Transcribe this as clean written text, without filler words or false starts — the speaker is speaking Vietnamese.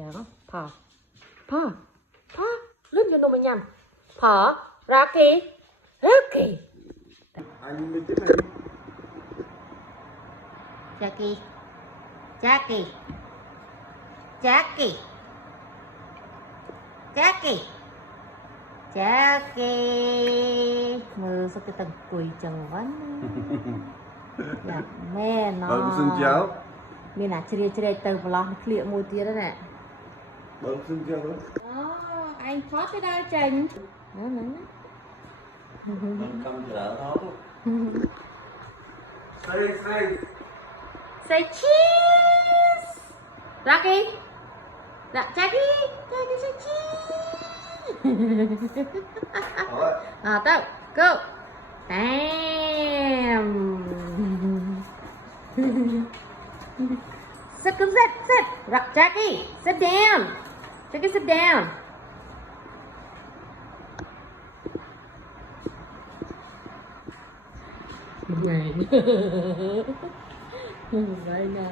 chán phở lướt vô nôm nhầm phở Rocky Anh mới tiếp này. Jackie mưa sao cái tầng quỳ chân quá dạ mẹ nó Vâng, xin chào. mình là chơi từ vlog liệu một tiếng đó nè Vâng, xin chào đó. anh thoát cái đai chành Mình cầm chở đó. say cheese Rocky Jackie say cheese tao go damn sit Jackie sit down sit down này vậy nè